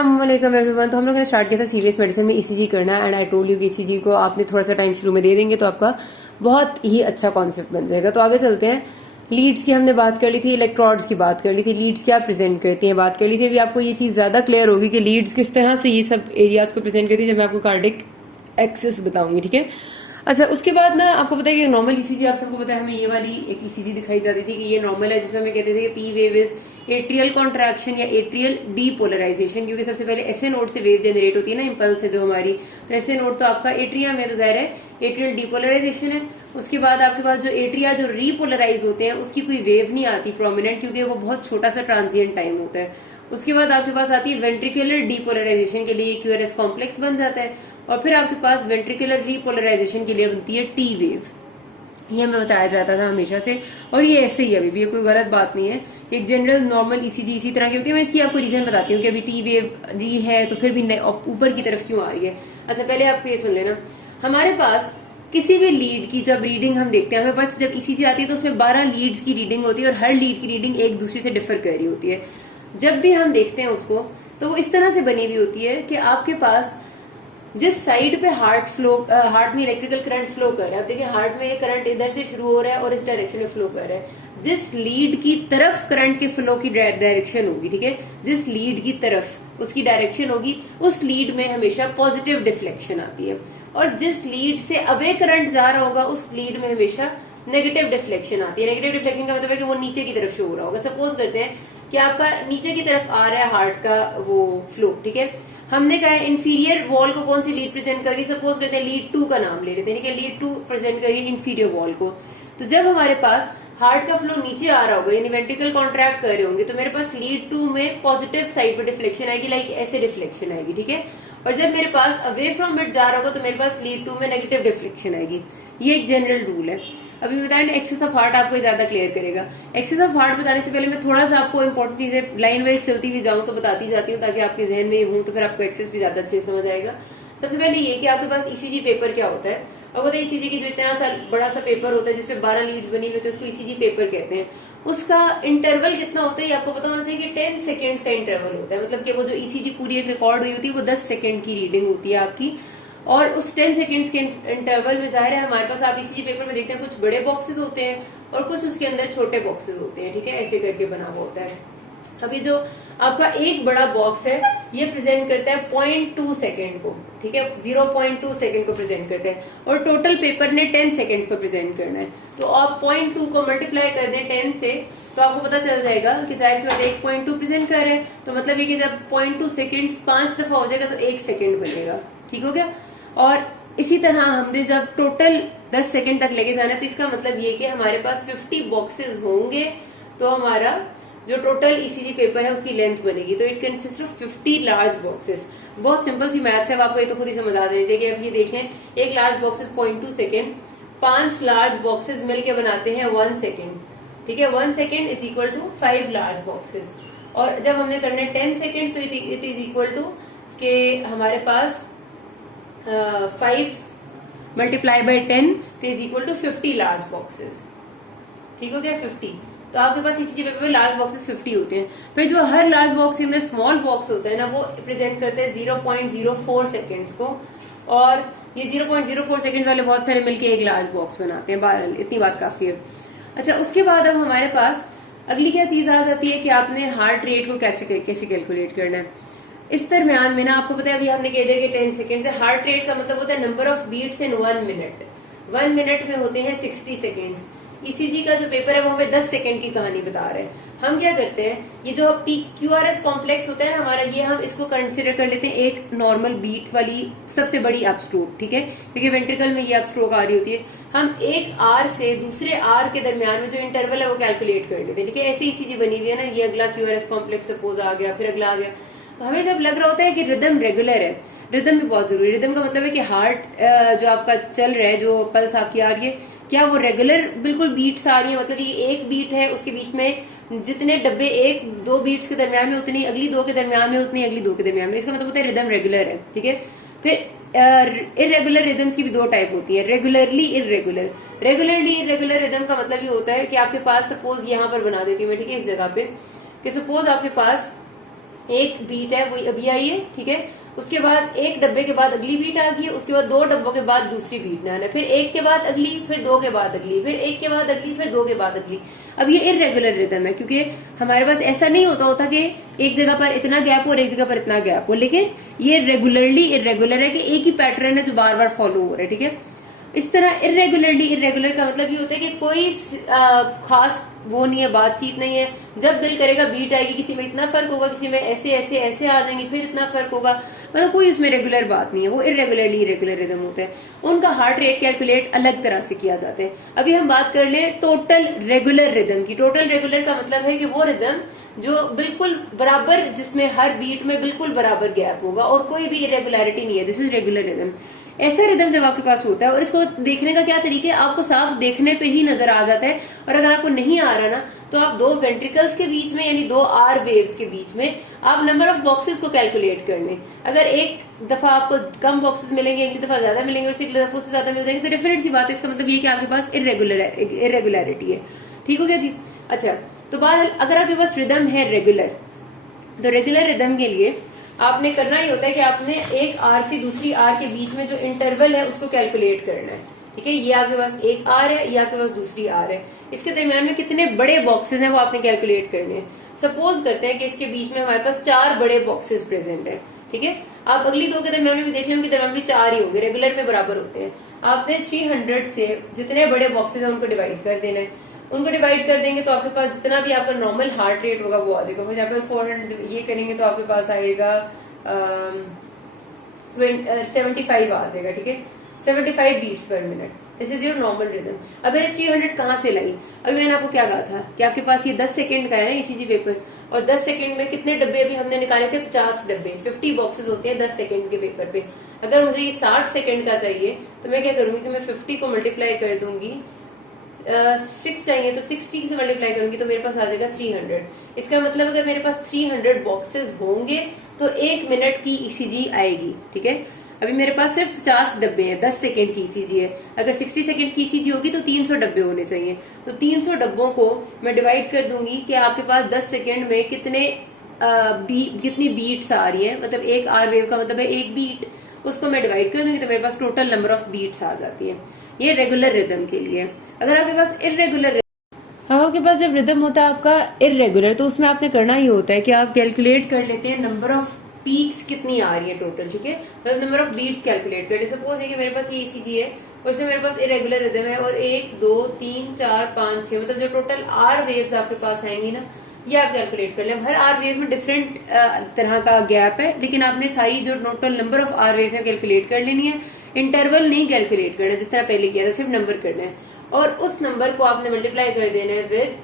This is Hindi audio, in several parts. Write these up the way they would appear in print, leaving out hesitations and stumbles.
अस्सलाम वालेकुम एवरीवन। तो हम लोगों ने स्टार्ट किया था सीवीएस मेडिसिन में ईसीजी करना एंड आई टोल्ड यू कि ईसीजी को आपने थोड़ा सा टाइम शुरू में दे देंगे तो आपका बहुत ही अच्छा कॉन्सेप्ट बन जाएगा। तो आगे चलते हैं। लीड्स की हमने बात कर ली थी, इलेक्ट्रोड्स की बात कर ली थी, लीड्स क्या प्रेजेंट करती हैं बात कर ली थी। अभी आपको ये चीज ज्यादा क्लियर होगी कि लीड्स किस तरह से ये सब एरियाज को प्रेजेंट करती है जब मैं आपको कार्डिक एक्सेस बताऊंगी, ठीक है। अच्छा, उसके बाद ना आपको पता है कि नॉर्मल ईसीजी, आप सबको पता है हमें ये वाली एक ईसीजी दिखाई जाती थी कि ये नॉर्मल है, जिसमें हमें कहते थे कि P wave is atrial contraction या एट्रियल डीपोलराइजेशन, क्योंकि सबसे पहले एसए नोड से वेव जनरेट होती है ना, इंपल्स है जो हमारी। तो एसए नोड तो आपका एट्रिया में, तो जाहिर है एट्रियल डीपोलराइजेशन है। उसके बाद आपके पास जो एट्रिया जो रीपोलराइज होते हैं उसकी कोई वेव नहीं आती प्रोमिनेंट, क्योंकि वो बहुत छोटा सा ट्रांजिएंट टाइम होता है। उसके बाद आपके पास आती है वेंट्रिकुलर डीपोलराइजेशन के लिए क्यूआरएस कॉम्प्लेक्स बन जाता है, और फिर आपके पास वेंट्रिकुलर रीपोलराइजेशन के लिए बनती है टी वेव। ये हमें बताया जाता था हमेशा से, और ये ऐसे ही अभी भी, ये कोई गलत बात नहीं है। एक जनरल नॉर्मल ईसीजी इसी तरह की होती है। मैं इसकी आपको रीजन बताती हूँ कि अभी टी वेव री है तो फिर भी ऊपर की तरफ क्यों आ रही है। अच्छा, पहले आपको ये सुन लेना, हमारे पास किसी भी लीड की जब रीडिंग हम देखते हैं, हमें पास जब ईसीजी आती है तो उसमें 12 लीड्स की रीडिंग होती है और हर लीड की रीडिंग एक दूसरे से डिफर कर रही होती है। जब भी हम देखते हैं उसको तो वो इस तरह से बनी हुई होती है कि आपके पास जिस साइड पे हार्ट में इलेक्ट्रिकल करंट फ्लो कर रहा है, आप देखिए हार्ट में ये करंट इधर से शुरू हो रहा है और इस डायरेक्शन में फ्लो कर रहा है। जिस लीड की तरफ करंट के फ्लो की डायरेक्शन होगी, ठीक है, जिस लीड की तरफ उसकी डायरेक्शन होगी, उस लीड में हमेशा पॉजिटिव डिफ्लेक्शन आती है, और जिस लीड से अवे करंट जा रहा होगा उस लीड में हमेशा नेगेटिव डिफ्लेक्शन आती है। नेगेटिव डिफ्लेक्शन का मतलब है कि वो नीचे की तरफ शो हो रहा होगा। सपोज करते हैं कि आपका नीचे की तरफ आ रहा है हार्ट का वो फ्लो, ठीक है। हमने कहा है इंफीरियर वॉल को कौन सी लीड प्रेजेंट करी, सपोज करते हैं लीड 2 का नाम ले लेते हैं, ठीक है, लीड 2 प्रेजेंट करिए इंफीरियर वॉल को। तो जब हमारे पास हार्ट का फ्लो नीचे आ रहा होगा, यानी वेंट्रिकल कॉन्ट्रैक्ट कर रहे होंगे, तो मेरे पास लीड 2 में पॉजिटिव साइड पे डिफ्लेक्शन आएगी, लाइक ऐसे डिफ्लेक्शन आएगी, ठीक है। और जब मेरे पास अवे फ्रॉम मिड जा रहा होगा तो मेरे पास लीड 2 में नेगेटिव डिफ्लेक्शन आएगी। ये एक जनरल रूल है। अभी बताएं एक्सेस ऑफ हार्ट आपको ज्यादा क्लियर करेगा। एक्सेस ऑफ हार्ट बताने से पहले मैं थोड़ा सा आपको इंपॉर्टेंट चीजें लाइन वाइज चलती हुई जाऊं तो बताती जाती हूँ, ताकि आपके जहन में हूं तो फिर आपको एक्सेस भी ज्यादा अच्छे से समझ आएगा। सबसे पहले ये कि आपके पास ईसीजी पेपर क्या होता है। और पता है ईसीजी की जो इतना सा बड़ा सा पेपर होता है जिसमें 12 लीड्स बनी हुई होती है, उसको ईसीजी पेपर कहते हैं। उसका इंटरवल कितना होता है आपको पता होना चाहिए कि 10 सेकेंड्स का इंटरवल होता है। मतलब कि वो जो ईसीजी पूरी एक रिकॉर्ड हुई होती है वो 10 सेकेंड की रीडिंग होती है आपकी, और उस 10 सेकेंड्स के इंटरवल में जाहिर है हमारे पास आप ईसीजी पेपर में देखते हैं कुछ बड़े बॉक्सेस होते हैं और कुछ उसके अंदर छोटे बॉक्सेस होते हैं, ठीक है, ऐसे करके बना हुआ होता है। अभी जो आपका एक बड़ा बॉक्स है ये प्रेजेंट करता है 0.2 सेकेंड को, ठीक है, 0.2 सेकेंड को प्रेजेंट करते हैं, और टोटल पेपर ने 10 सेकेंड्स को प्रेजेंट करना है। तो आप 0.2 को मल्टीप्लाई कर दें 10 से तो आपको पता चल जाएगा कि जाहिर सी बात 1.2 प्रेजेंट कर रहे हैं, तो मतलब ये कि जब 0.2 सेकेंड 5 दफा हो जाएगा तो 1 सेकेंड बनेगा, ठीक हो गया। और इसी तरह हमने जब टोटल 10 सेकेंड तक लेके जाना है तो इसका मतलब ये कि हमारे पास 50 बॉक्सेस होंगे तो हमारा जो टोटल ईसीजी पेपर है उसकी लेंथ बनेगी। तो it consist of 50 large boxes. बहुत सिंपल सी मैथ्स है, आपको ये तो खुद ही समझ आ जानी चाहिए कि अब ये देखें एक large box 0.2 second, 5 large boxes मिलके बनाते हैं 1 सेकेंड, ठीक है। 1 second is equal to 5 large boxes, और जब हमने करने 10 सेकेंड तो इट इज इक्वल टू के हमारे पास 5 मल्टीप्लाई बाई 10 तो is equal to 50 large boxes, ठीक हो गया 50। तो आपके पास ईसीजी पेपर में लार्ज बॉक्सेस 50 होते हैं। फिर जो हर लार्ज बॉक्स के अंदर स्मॉल बॉक्स होता है ना, वो प्रेजेंट करते हैं 0.04 सेकेंड्स को, और ये 0.04 सेकेंड वाले बहुत सारे मिलके एक लार्ज बॉक्स बनाते हैं। बहरहाल इतनी बात काफी है। अच्छा, उसके बाद अब हमारे पास अगली क्या चीज आ जाती है कि आपने हार्ट रेट को कैसे कैलकुलेट करना है। इस दरमियान में ना आपको पता है अभी हमने कह दिया कि 10 सेकेंड से हार्ट रेट का मतलब होता है number of beats in 1 minute. 1 minute में होते हैं 60 सेकेंड्स। ईसीजी का जो पेपर है वो हमें 10 सेकेंड की कहानी बता रहे हैं। हम क्या करते हैं, ये जो क्यूआरएस कॉम्प्लेक्स होता है ना हमारा, ये हम इसको कंसिडर कर लेते हैं एक नॉर्मल बीट वाली सबसे बड़ी अपस्ट्रोक, ठीक है, क्योंकि वेंट्रिकल में ये अपस्ट्रोक आ रही होती है। हम एक आर से दूसरे आर के दरमियान में जो इंटरवल है वो कैलकुलेट कर लेते हैं, ठीक है। ऐसे ईसीजी बनी हुई है ना, ये अगला क्यूआरएस कॉम्प्लेक्स सपोज आ गया, फिर अगला आ गया। तो हमें जब लग रहा होता है कि रिदम रेगुलर है, रिदम भी बहुत जरूरी है। रिदम का मतलब है कि हार्ट जो आपका चल रहा है, जो पल्स आपकी आ रही है, क्या वो रेगुलर बिल्कुल बीट्स आ रही है, मतलब ये एक बीट है उसके बीच में जितने डब्बे एक 2 बीट्स के दरमियान में उतनी अगली 2 के दरमियान में उतनी अगली 2 के दरमियान में, इसका मतलब होता है रिदम रेगुलर है, ठीक है। फिर इरेगुलर रिदम्स की भी 2 टाइप होती है, regularly irregular. Regularly irregular rhythm का मतलब ये होता है कि आपके पास सपोज यहाँ पर बना देती हूँ मैं, ठीक है, इस जगह पे कि सपोज आपके पास एक बीट है वही अभी आई है, ठीक है। उसके बाद एक डब्बे के बाद अगली बीट आ गई है, उसके बाद 2 डब्बों के बाद दूसरी बीट ना आना, फिर एक के बाद अगली, फिर 2 के बाद अगली, फिर एक के बाद अगली, फिर 2 के बाद अगली। अब ये इरेगुलर रिदम है, क्योंकि हमारे पास ऐसा नहीं होता कि एक जगह पर इतना गैप हो और एक जगह पर इतना गैप हो, लेकिन ये रेगुलरली इरेगुलर है कि एक ही पैटर्न है जो बार बार फॉलो हो रहा है, ठीक है। इस तरह इरेगुलरली इरेगुलर का मतलब ये होता है कि कोई खास वो नहीं है, बातचीत नहीं है। जब दिल करेगा बीट आएगी, किसी में इतना फर्क होगा, किसी में ऐसे ऐसे ऐसे आ जाएंगे, फिर इतना फर्क होगा, मतलब कोई उसमें रेगुलर बात नहीं है, वो इरेगुलरली इरेगुलर रिदम होते हैं। उनका हार्ट रेट कैलकुलेट अलग तरह से किया जाता है। अभी हम बात कर ले टोटल रेगुलर रिदम की। टोटल रेगुलर का मतलब है कि वो रिदम जो बिल्कुल बराबर, जिसमें हर बीट में बिल्कुल बराबर गैप होगा और कोई भी इरेगुलरिटी नहीं है, दिस इज रेगुलर रिदम। ऐसा रिदम जब आपके पास होता है, और इसको देखने का क्या तरीका है, आपको साफ देखने पे ही नजर आ जाता है। और अगर आपको नहीं आ रहा ना, तो आप 2 वेंट्रिकल्स के बीच में यानी 2 आर वेव्स के बीच में आप नंबर ऑफ बॉक्सेस को कैलकुलेट कर लें। अगर एक दफा आपको कम बॉक्सेस मिलेंगे, एक दफा ज्यादा मिलेंगे, और एक दफा से ज्यादा मिल जाएंगे, तो डेफिनेट सी बात है, इसका मतलब ये कि आपके पास इरेगुलरिटी है। ठीक हो गया जी। अच्छा, तो बहरहाल अगर आपके पास रिदम है रेगुलर, तो रेगुलर रिदम के लिए आपने करना ही होता है कि आपने एक आर से दूसरी आर के बीच में जो इंटरवल है उसको कैलकुलेट करना है, ठीक है। ये आपके पास एक आर है, ये आपके पास दूसरी आर है, इसके दरमियान में कितने बड़े बॉक्सेस हैं वो आपने कैलकुलेट करने हैं। सपोज करते हैं कि इसके बीच में हमारे पास 4 बड़े बॉक्सेस प्रेजेंट है, ठीक है। आप अगली 2 के दरमियान में भी देख लें, उनके दरमियान भी 4 ही होंगे, रेगुलर में बराबर होते हैं। आपने 300 से जितने बड़े बॉक्सेस हैं उनको डिवाइड कर देना है। उनको डिवाइड कर देंगे तो आपके पास जितना भी आपका नॉर्मल हार्ट रेट होगा वो आ जाएगा। फॉर एग्जाम्पल 400 ये करेंगे तो आपके पास आएगा 75 आ जाएगा, ठीक है, 75 beats per minute. This is your normal rhythm. अब मैंने 300 कहाँ से लाई? अभी मैंने आपको क्या कहा था कि आपके पास ये 10 सेकंड का है ईसीजी पेपर, और 10 सेकंड में कितने डब्बे अभी हमने निकाले थे? 50 डब्बे, 50 बॉक्सेस होते हैं 10 सेकंड के पेपर पे। अगर मुझे ये 60 सेकंड का चाहिए तो मैं क्या करूंगी कि मैं 50 को मल्टीप्लाई कर दूंगी, 6 चाहिए तो 60 से मल्टीप्लाई करूंगी तो मेरे पास आ जाएगा 300। इसका मतलब अगर मेरे पास 300 बॉक्सेस होंगे तो 1 मिनट की ईसीजी आएगी, ठीक है। अभी मेरे पास सिर्फ 50 डब्बे हैं, 10 सेकंड की ईसीजी है। अगर 60 सेकंड की ईसीजी होगी तो 300 डब्बे होने चाहिए। तो 300 डब्बों को मैं डिवाइड कर दूंगी कि आपके पास 10 सेकंड में कितनी बीट्स आ रही है, मतलब एक आर वेव का मतलब है 1 बीट, उसको मैं डिवाइड कर दूंगी तो मेरे पास टोटल नंबर ऑफ बीट्स आ जाती है। ये रेगुलर रिदम के लिए। अगर आपके पास इरेगुलर, आपके पास जब रिदम होता है आपका इरेगुलर, तो उसमें आपने करना ही होता है कि आप कैलकुलेट कर लेते हैं नंबर ऑफ पीक्स कितनी आ रही है टोटल, ठीक है, मतलब नंबर ऑफ बीट्स कैलकुलेट कर ले। सपोज है कि मेरे पास ये ईसीजी है और इसमें मेरे पास इरेगुलर रिदम है, और 1 2 3 4 5 6 मतलब जो टोटल आर वेव्स आपके पास आएंगी ना, ये आप कैलकुलेट कर ले। हर आर वेव में डिफरेंट तरह का गैप है, लेकिन आपने सारी जो total number of R waves है कैलकुलेट कर लेनी है। इंटरवल नहीं कैलकुलेट करना जिस तरह पहले किया था, सिर्फ नंबर करना है, और उस नंबर को आपने मल्टीप्लाई कर देना है विद,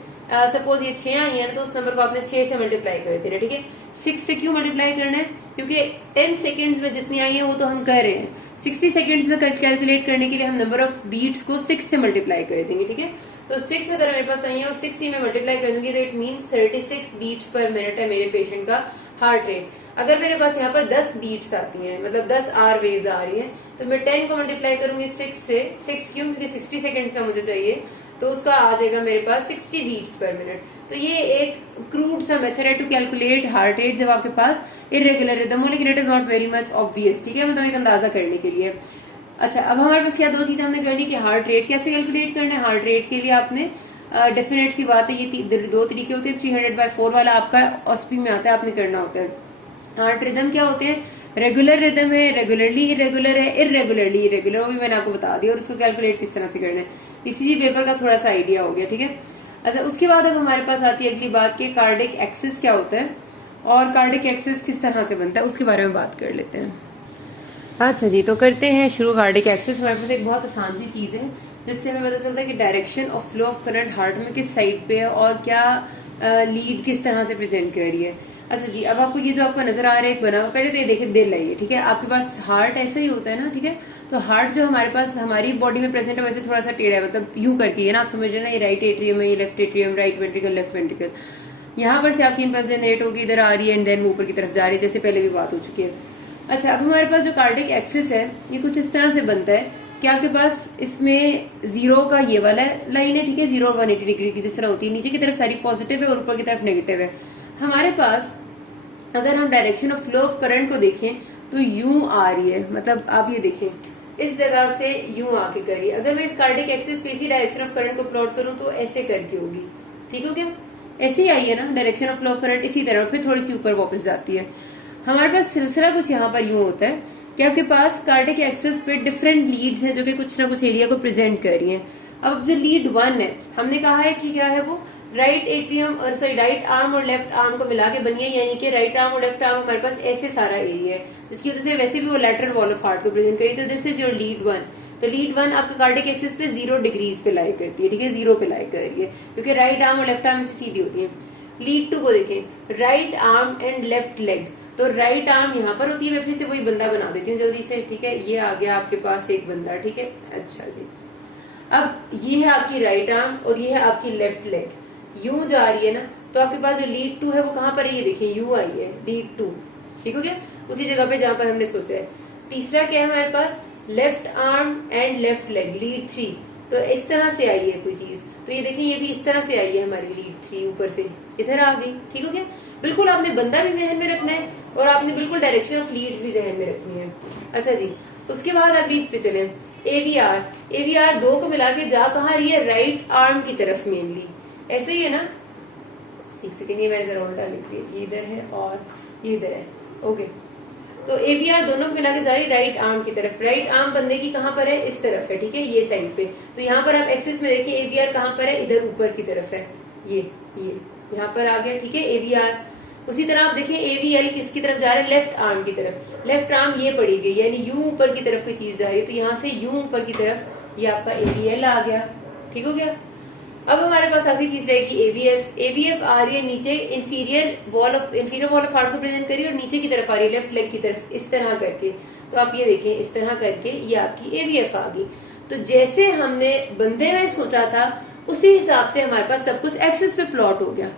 सपोज ये 6 आई है ना, तो उस नंबर को आपने 6 से मल्टीप्लाई कर देना है, ठीक है। 6 से क्यों मल्टीप्लाई करना है? क्योंकि 10 सेकंड्स में जितनी आई है वो तो हम कर रहे हैं, 60 सेकंड्स में कैलकुलेट करने के लिए हम नंबर ऑफ बीट्स को 6 से मल्टीप्लाई कर देंगे, ठीक है। तो 6 अगर मेरे पास आई है और 6 ही में मल्टीप्लाई कर दूंगी तो it means 36 beats per minute है मेरे पेशेंट का हार्ट रेट। अगर मेरे पास यहाँ पर 10 बीट्स आती हैं, मतलब 10 आर वेव्स आ रही है, तो मैं 10 को मल्टीप्लाई करूंगी 6 से। 6 क्यों? क्योंकि 60 सेकंड्स का मुझे चाहिए, तो उसका आ जाएगा मेरे पास 60 बीट्स पर मिनट। तो ये एक क्रूड सा मेथड है टू कैलकुलेट हार्ट रेट जब आपके पास इरेगुलर रिदम हो, लेकिन it is not very much obvious, ठीक है, मतलब एक अंदाजा करने के लिए। अच्छा, अब हमारे पास क्या 2 चीजें हमने करनी कि हार्ट रेट कैसे कैलकुलेट करना है। हार्ट रेट के लिए आपने डेफिनेट सी बात है, ये 2 तरीके होते हैं। 300/4 वाला आपका ऑस्पी में आता है, आपने करना होता है। हार्ट रिदम क्या होते हैं? रेगुलर रिदम है, रेगुलरली इरेगुलर है, इरेगुलरली इरेगुलर, वो भी मैंने आपको बता दिया, और उसको कैलकुलेट किस तरह से करना है। ईसीजी पेपर का थोड़ा सा आइडिया हो गया, ठीक है। अच्छा, उसके बाद अब हमारे पास आती है अगली बात कि कार्डिक एक्सिस क्या होता है और कार्डिक एक्सिस किस तरह से बनता है, उसके बारे में बात कर लेते हैं। अच्छा जी, तो करते हैं शुरू कार्डिक एक्सिस। हमारे पास एक बहुत आसान सी चीज है जिससे हमें पता चलता है कि direction of flow of current heart में किस साइड पे है और क्या लीड किस तरह से प्रेजेंट कर रही है। अच्छा जी, अब आपको ये जो आपको नजर आ रहा है एक बना हुआ, पहले तो ये देखिए दिल है ये, ठीक है। आपके पास हार्ट ऐसा ही होता है ना, ठीक है। तो हार्ट जो हमारे पास हमारी बॉडी में प्रेजेंट है वैसे थोड़ा सा टेढ़ा है, मतलब यूं करके है ना, आप समझ रहे ना, ये राइट एट्रियम है, ये left atrium, right ventricle, left ventricle. यहाँ पर से आपकी इंपल्स जनरेट होगी, इधर आ रही है एंड देन वो ऊपर की तरफ जा रही है, जैसे पहले भी बात हो चुकी है। अच्छा, अब हमारे पास जो कार्डिक एक्सिस है ये कुछ इस तरह से बनता है कि आपके पास इसमें 0 का ये वाला लाइन है, ठीक है, 0 और 180 डिग्री की जिस तरह होती है, नीचे की तरफ सारी पॉजिटिव है और ऊपर की तरफ नेगेटिव है। हमारे पास अगर हम direction of flow of current को देखें तो यूं आ रही है, मतलब आप ये देखें इस जगह से यूं आके करिए। अगर मैं इस कार्डिक एक्सिस पे इसी डायरेक्शन ऑफ करंट को प्लॉट करूं तो ऐसे करके होगी, ठीक हो गया। ऐसे ही आई है ना direction of flow of current, इसी तरह फिर थोड़ी सी ऊपर वापस जाती है। हमारे पास सिलसिला कुछ यहाँ पर यूं होता है कि आपके पास कार्डिक एक्सिस पे डिफरेंट लीड्स हैं जो कि कुछ ना कुछ एरिया को प्रेजेंट कर रही हैं। अब जो लीड 1 है हमने कहा है कि क्या है वो राइट एट्रियम और सॉरी राइट आर्म और लेफ्ट आर्म को मिला के बनी है, यानी कि राइट आर्म और लेफ्ट आर्म हमारे पास ऐसे सारा एरिया है, जिसकी वजह से वैसे भी वो लैटरल वॉल ऑफ हार्ट को प्रेजेंट करी। तो दिस इज योर लीड 1। तो लीड 1 आपका कार्डिक एक्सिस पे 0 डिग्रीज पे लाई करती है, ठीक है, 0 पे लाई कर रही है क्योंकि राइट आर्म और लेफ्ट आर्म से सीधी होती है। लीड 2 को देखें, right arm and left leg. तो राइट आर्म यहाँ पर होती है, मैं फिर से वही बंदा बना देती हूँ जल्दी से, ठीक है। ये आ गया आपके पास एक बंदा, ठीक है। अच्छा जी, अब ये है आपकी राइट आर्म और ये है आपकी लेफ्ट लेग, यूं जा रही है ना। तो आपके पास जो लीड 2 है वो कहां पर है, ये देखिए यूं आई है लीड 2, ठीक हो गया, उसी जगह पे जहां पर हमने सोचा है। तीसरा क्या है हमारे पास, left arm and left leg lead 3। तो इस तरह से आई है कोई चीज, तो ये देखिए ये भी इस तरह से आई है हमारी लीड 3, ऊपर से इधर आ गई, ठीक हो गया। बिल्कुल आपने बंदा भी जहन में रखना है और आपने बिल्कुल डायरेक्शन ऑफ लीड्स भी जहन में रखनी है। अच्छा जी, उसके बाद अगली इस पे चले, एवीआर। एवीआर 2 को मिला के जा कहाँ रही है, राइट आर्म की तरफ मेनली, ऐसे ही है ना। एक सेकेंड, ये मैंने जरा उल्टा लिख दिया, ये इधर है और ये इधर है, ओके। तो एवीआर दोनों को मिला के जा रही राइट आर्म की तरफ। राइट आर्म बंदे की कहां पर है, इस तरफ है, ठीक है, ये साइड पे। तो यहाँ पर आप एक्सिस में देखिए एवीआर कहां पर है, इधर ऊपर की तरफ है, ये यहाँ पर आ गया, ठीक है, एवीआर। उसी तरह आप देखिए एवीएल किसकी तरफ जा रहा है, लेफ्ट आर्म की तरफ। लेफ्ट आर्म ये पड़ी गई, यानी यूं ऊपर की तरफ कोई चीज जा रही है, तो यहाँ से यूं ऊपर की तरफ ये आपका एवीएल आ गया, ठीक हो गया। अब हमारे पास आखिरी चीज रहेगी एवीएफ। एवीएफ आ रही है नीचे, इंफीरियर वॉल ऑफ हार्ट को प्रेजेंट करिए और नीचे की तरफ आ रही है, लेफ्ट लेग की तरफ, इस तरह करके। तो आप ये देखें इस तरह करके ये आपकी एवीएफ आ गई। तो जैसे हमने बंदे में सोचा था उसी हिसाब से हमारे पास सब कुछ एक्सिस पे प्लॉट हो गया।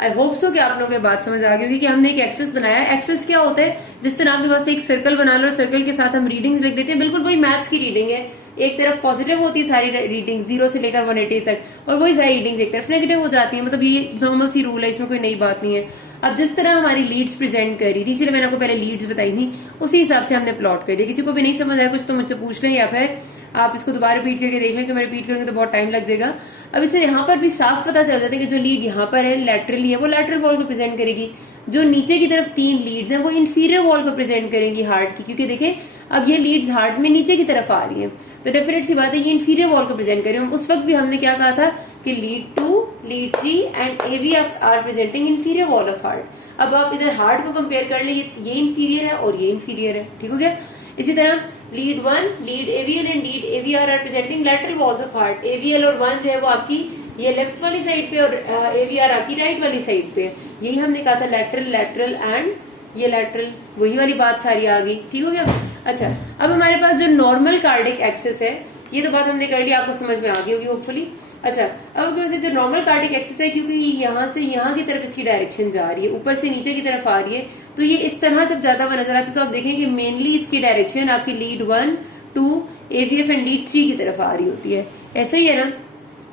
आई होप सो कि आप लोगों को बात समझ आ गई होगी कि हमने एक एक्सेस बनाया है। एक्सेस क्या होता है, जिस तरह आपके पास एक सर्कल बना लो और सर्कल के साथ हम रीडिंग्स लिख देते हैं, बिल्कुल वही मैथ्स की रीडिंग है। एक तरफ पॉजिटिव होती है सारी रीडिंग 0 से लेकर 180 तक, और वही सारी रीडिंग्स एक तरफ नेगेटिव हो जाती है। मतलब ये नॉर्मल सी रूल है, इसमें कोई नई बात नहीं है। अब जिस तरह हमारी लीड्स प्रेजेंट कर रही थी, इसलिए मैंने आपको पहले लीड्स बताई थी, उसी हिसाब से हमने प्लॉट कर दिया। किसी को भी नहीं समझ आया कुछ तो मुझसे पूछ लें, या फिर आप इसको दोबारा रिपीट करके देख लें, कि मैं रिपीट करूंगी तो बहुत टाइम लग जाएगा। अब इससे यहाँ पर भी साफ पता चल जाता है कि जो लीड यहाँ पर है लैटरली है, वो लैटरल वॉल को प्रेजेंट करेगी। जो नीचे की तरफ 3 लीड्स हैं वो इंफीरियर वॉल को प्रेजेंट करेंगी हार्ट की, क्योंकि देखें अब ये लीड्स हार्ट में नीचे की तरफ आ रही है, तो डेफिनेट सी बात है ये इंफीरियर वॉल को प्रेजेंट करेंगे। उस वक्त भी हमने क्या कहा था कि lead 2, lead 3 and AV are presenting inferior wall of heart. अब आप इधर हार्ट को कंपेयर कर ले, ये इंफीरियर है और ये इंफीरियर है, ठीक हो गया। इसी तरह lead 1, lead AVL and lead AVR are presenting lateral walls of heart. AVL और 1 जो है वो आपकी ये लेफ्ट वाली साइड पे और एवीआर आपकी राइट वाली साइड पे। यही हमने कहा था लैटरल लैटरल एंड ये लैटरल, वही वाली बात सारी आ गई, ठीक हो गया। अच्छा, अब हमारे पास जो नॉर्मल कार्डिक एक्सिस है, ये तो बात हमने कर ली, आपको समझ में आ गई होगी होपफुली। अच्छा, अब वैसे जो नॉर्मल कार्डिक एक्सिस है, क्योंकि यहाँ से यहाँ की तरफ इसकी डायरेक्शन जा रही है, ऊपर से नीचे की तरफ आ रही है, तो ये इस तरह जब ज्यादा नजर आती है तो आप देखें कि मेनली इसकी डायरेक्शन आपकी लीड 1, 2, एवीएफ एंड लीड 3 की तरफ आ रही होती है, ऐसे ही है ना।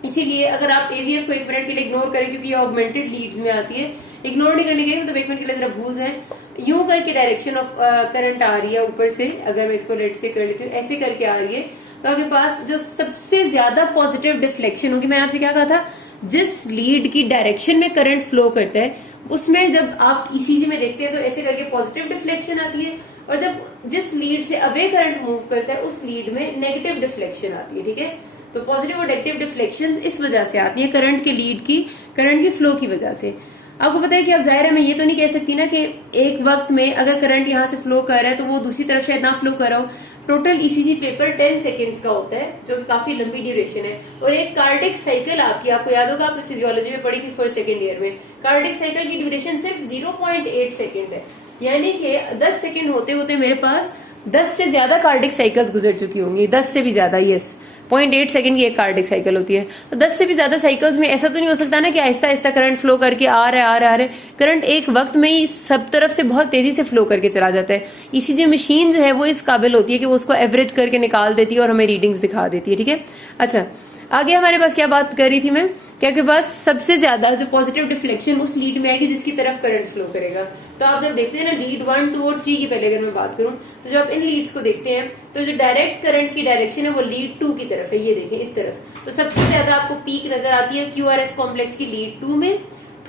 इसीलिए अगर आप एवीएफ को 1 मिनट के लिए इग्नोर करें, क्योंकि ये ऑगमेंटेड लीड्स में आती है, इग्नोर नहीं करने के लिए, तो 1 मिनट के लिए जरा भूल जाए। यूं करके डायरेक्शन ऑफ करंट आ रही है ऊपर से, अगर मैं इसको लेट से कर लेती हूँ, ऐसे करके आ रही है, तो आपके पास जो सबसे ज्यादा पॉजिटिव डिफ्लेक्शन होगी, मैंने आपसे क्या कहा था, जिस लीड की डायरेक्शन में करंट फ्लो करता है उसमें जब आप ईसीजी में देखते हैं तो ऐसे करके पॉजिटिव डिफ्लेक्शन आती है, और जब जिस लीड से अवे करंट मूव करता है उस लीड में नेगेटिव डिफ्लेक्शन आती है, ठीक है। तो पॉजिटिव और नेगेटिव डिफ्लेक्शन इस वजह से आती है, करंट के लीड की, करंट की फ्लो की वजह से। आपको पता है कि अब जाहिर है मैं ये तो नहीं कह सकती ना कि एक वक्त में अगर करंट यहाँ से फ्लो कर रहा है तो वो दूसरी तरफ शायद ना फ्लो कर रहा हो। टोटल ईसीजी पेपर 10 सेकेंड्स का होता है, जो कि काफी लंबी ड्यूरेशन है, और एक कार्डिक साइकिल आपकी, आपको याद होगा आपने फिजियोलॉजी में पढ़ी थी फर्स्ट सेकेंड ईयर में, कार्डिक साइकिल की ड्यूरेशन सिर्फ 0.8 सेकेंड है, यानी कि 10 सेकेंड होते होते मेरे पास 10 से ज्यादा कार्डिक साइकिल्स गुजर चुकी होंगी, 10 से भी ज्यादा, यस 0.8 सेकंड की एक कार्डिक साइकिल होती है। तो 10 से भी ज्यादा साइकिल्स में ऐसा तो नहीं हो सकता ना कि आहिस्ता आहिस्ता करंट फ्लो करके आ रहा है। करंट एक वक्त में ही सब तरफ से बहुत तेजी से फ्लो करके चला जाता है। इसीलिए मशीन जो है वो इस काबिल होती है कि वो उसको एवरेज करके निकाल देती है और हमें रीडिंग्स दिखा देती है, ठीक है। अच्छा, आगे हमारे पास क्या बात कर रही थी मैं, क्या आपके पास सबसे ज्यादा जो पॉजिटिव डिफ्लेक्शन उस लीड में आएगी जिसकी तरफ करंट फ्लो करेगा। तो आप जब देखते हैं ना लीड 1, 2 और 3 की, पहले अगर मैं बात करूं तो जब आप इन लीड्स को देखते हैं तो जो डायरेक्ट करंट की डायरेक्शन है वो लीड 2 की तरफ है, ये देखें इस तरफ। तो सबसे ज्यादा आपको पीक नजर आती है QRS कॉम्प्लेक्स की लीड 2 में,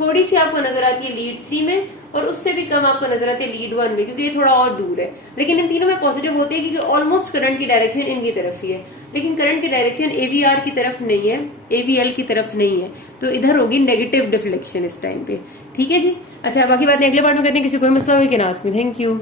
थोड़ी सी आपको नजर आती है लीड 3 में, और उससे भी कम आपको नजर आती है लीड 1 में, क्योंकि ये थोड़ा और दूर है। लेकिन इन तीनों में पॉजिटिव होते हैं क्योंकि ऑलमोस्ट करंट की डायरेक्शन इनकी तरफ ही है, लेकिन करंट की डायरेक्शन AVR की तरफ नहीं है, AVL की तरफ नहीं है, तो इधर होगी नेगेटिव डिफ्लेक्शन इस टाइम पे। ठीक है जी। अच्छा, बाकी बातें अगले पार्ट में करते हैं। किसी कोई मसला हो can ask me. Thank you.